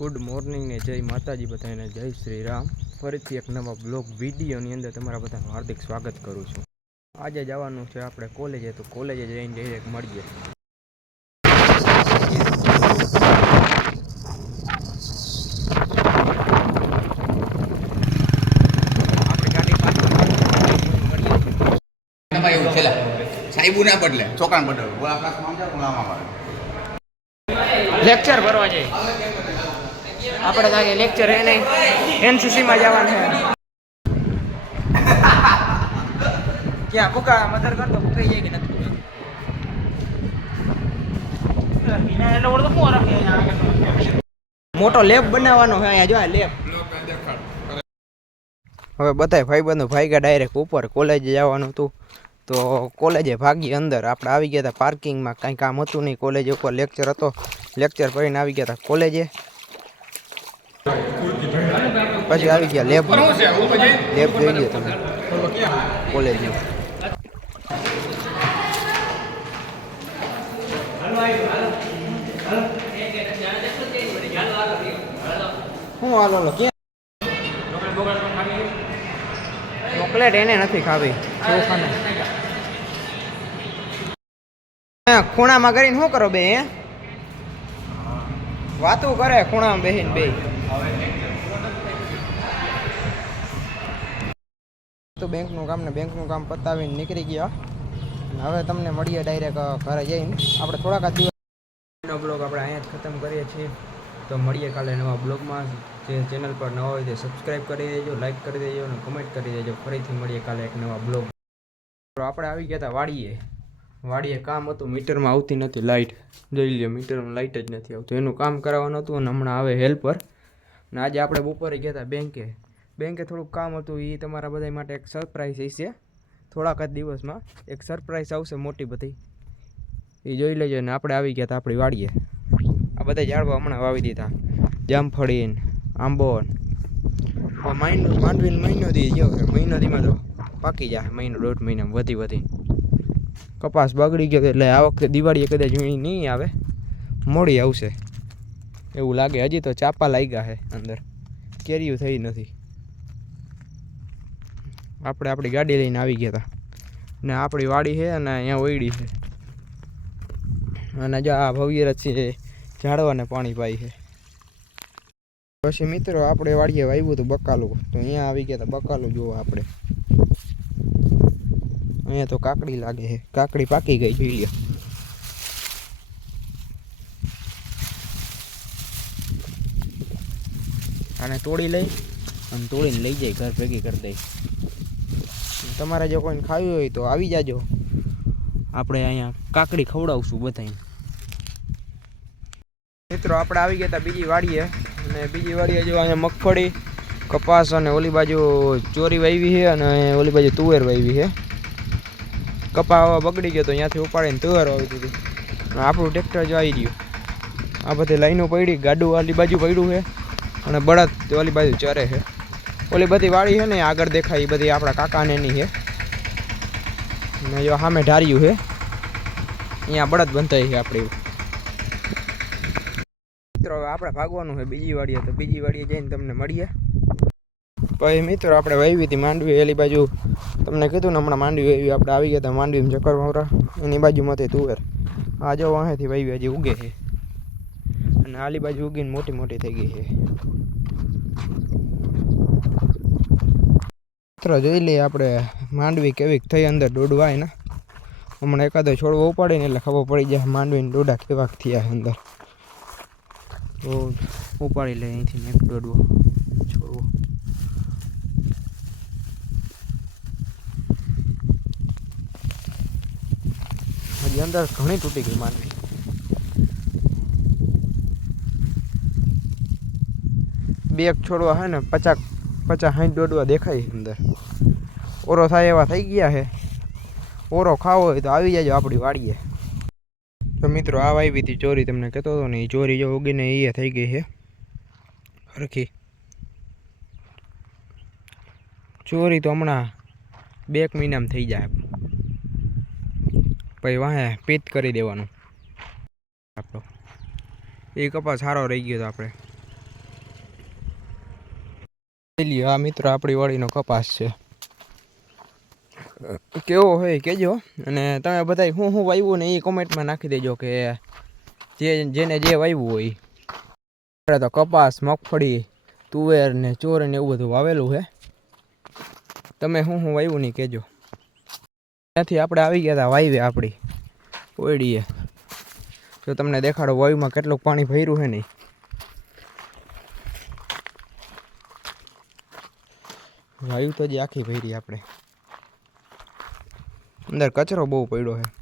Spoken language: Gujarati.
ગુડ મોર્નિંગ ને જય માતાજી બધાને જય શ્રી રામ। ફરીથી એક નવા બ્લોગ વિડીયોની અંદર તમારા બધાનું હાર્દિક સ્વાગત કરું છું। આજે જવાનું છે આપણે કોલેજે, તો કોલેજે જઈને ડાયરેક્ટ મળીએ। લેક્ચર ભરવા જઈએ આપણે લાગે લેક્ચર હે નહીં, એનસીસી માં જવાનું છે। ક્યાં પુકા મધર કરતો પુકાઈ જાય કે નથી? મોટો લેબ બનાવવાનો છે અહીંયા, જો આ લેબ। હવે બધાય ભાઈબંધો ભાગ્યા ડાયરેક્ટ ઉપર, કોલેજે જવાનું હતું તો કોલેજે ભાગી અંદર। આપણે આવી ગયા હતા પાર્કિંગમાં, કાંઈ કામ હતું નહીં, કોલેજ ઉપર લેક્ચર હતો, લેક્ચર કરીને આવી ગયા હતા કોલેજે। પછી આવી ગયા લેબ, લેબ જોઈ લો તમે કોલેજની। શું હાલો ક્યાં ચોકલેટ એને નથી ખાવી, ખૂણામાં કરીને શું કરો બે? વાતું કરે ખૂણામાં બેહીને બે। તો બેંકનું કામ પતાવીને નીકળી ગયા। હવે તમને મળીએ ડાયરેક્ટ ઘરે જઈને। આપણે થોડાક જ દિવસનો બ્લોગ આપણે અહીંયા જ ખતમ કરીએ છીએ। તો મળીએ કાલે નવા બ્લોગમાં। જે ચેનલ પર નવા હોય તે સબસ્ક્રાઈબ કરી દેજો, લાઈક કરી દેજો અને કમેન્ટ કરી દેજો। ફરીથી મળીએ કાલે એક નવા બ્લોગ। તો આપણે આવી ગયા હતા વાડીએ કામ હતું, મીટરમાં આવતી નથી લાઇટ, જોઈ લ્યો મીટરમાં લાઇટ જ નથી આવતું, એનું કામ કરાવવાનું હતું અને હમણાં આવે હેલ્પર। અને આજે આપણે બપોરે ગયા હતા બેંકે થોડુંક કામ હતું, એ તમારા બધા માટે એક સરપ્રાઈઝ હશે। થોડાક જ દિવસમાં એક સરપ્રાઈઝ આવશે મોટી બધી, એ જોઈ લેજો। ને આપણે આવી ગયા હતા આપણી વાડીએ, આ બધા ઝાડવા હમણાં વાવી દીધા, જામફળીને આંબોન માંડવીને મહિનો દી ગયો છે, મહિનો દીમાં તો પાકી જાય, મહિનો દોઢ મહિનામાં વધી કપાસ બગડી ગયો એટલે આ વખતે દિવાળીએ કદાચ નહીં આવે, મોડી આવશે એવું લાગે। હજી તો ચાપા લાગ્યા છે અંદર, કેરીયું થઈ નથી। આપણે આપણી ગાડી લઈને આવી ગયા હતા ને આપણી વાડી છે અને અહીંયા ઓયડી છે અને જો આ ભવ્યરથ છે ઝાડવાને પાણી પાય છે। પછી મિત્રો આપણે વાડીએ વાવ્યું હતું બકાલું, તો અહીંયા આવી ગયા હતા બકાલું જોવા આપણે। અહીંયા તો કાકડી લાગે છે, કાકડી પાકી ગઈ જોઈ લ્યો। આને તોડીને લઈ જાય ઘર ભેગી કરી દઈ। તમારે જો કોઈને ખાવી હોય તો આવી જાજો, આપણે અહીંયા કાકડી ખવડાવશું બધાને। મિત્રો આપણે આવી ગયા હતા બીજી વાડીએ, અને બીજી વાડીએ જો અહીંયા મગફળી, કપાસ અને ઓલી બાજુ ચોરી વાવી છે અને ઓલી બાજુ તુવેર વાવી છે। કપા બગડી ગયો તો ત્યાંથી ઉપાડીને તુવેર વાવી દીધી। આપણું ટ્રેક્ટર જો આવી ગયું, આ બધી લાઈનો પડી, ગાડું ઓલી બાજુ પડ્યું છે અને બળદ ઓલી બાજુ ચરે છે। ઓલી બધી વાડી છે ને આગળ દેખાય, એ બધી આપણા કાકાને એની છે। અને જો સામે ઢાર્યું છે, અહીંયા બળદ બંધાય છે આપણી। મિત્રો હવે આપણે ભાગવાનું છે બીજી વાડીએ, તો બીજી વાડીએ જઈને તમને મળીએ। પછી મિત્રો આપણે વાવી હતી માંડવી એલી બાજુ, તમને કીધું ને હમણાં માંડવી વાવી, આપણે આવી ગયા હતા માંડવીમાં ચક્કર મારવા, એની બાજુમાંથી તુવેર આ જો વાંહેથી વાવી હજી ઉગે છે અને આલી બાજુ ઉગીને મોટી થઈ ગઈ છે। મિત્રો જોઈ લઈએ આપણે માંડવી કેવીક થઈ અંદર દોડવાય ને, હમણાં એકાદો છોડવો ઉપાડીને એટલે ખબર પડી જાય માંડવીને દોડા કેવાક થયા છે અંદર। તો ઉપાડી લે અહીંથી એક દોડવો છોડવો। હજી અંદર ઘણી તૂટી ગઈ માંડવી। બે એક છોડવા છે ને 50-60 દોડવા દેખાય અંદર, ઓરો થાય એવા થઈ ગયા છે। ઓરો ખાવો હોય તો આવી જાજો આપણી વાડીએ। તો મિત્રો આ વાવી હતી ચોરી, તમને કહેતો હતો ને, એ ચોરી જો ઉગીને એ થઈ ગઈ છે હરખી। ચોરી તો હમણાં 2 મહિનામાં થઈ જાય, પછી વાહે પીત કરી દેવાનું આપણો। એ કપાસ સારો રહી ગયો તો આપણે લ્યો આ મિત્રો આપણી વાડીનો કપાસ છે. કેવો હોય કહેજો, અને તમે બધા શું વાવ્યું ને એ કોમેન્ટમાં નાખી દેજો કે જેને જે વાવ્યું હોય. આપણે તો કપાસ, મગફળી, તુવેર ને ચોર ને એવું બધું વાવેલું છે. તમે શું વાવ્યું નહીં કહેજો. ત્યાંથી આપણે આવી ગયા હતા વાવ્યા આપણી ઓયડીએ. જો તમને દેખાડો વાયુમાં કેટલું પાણી ભર્યું છે નહીં. વાયુ તો જ આખી ભરી આપણે. અંદર કચરો બહુ પડ્યો છે.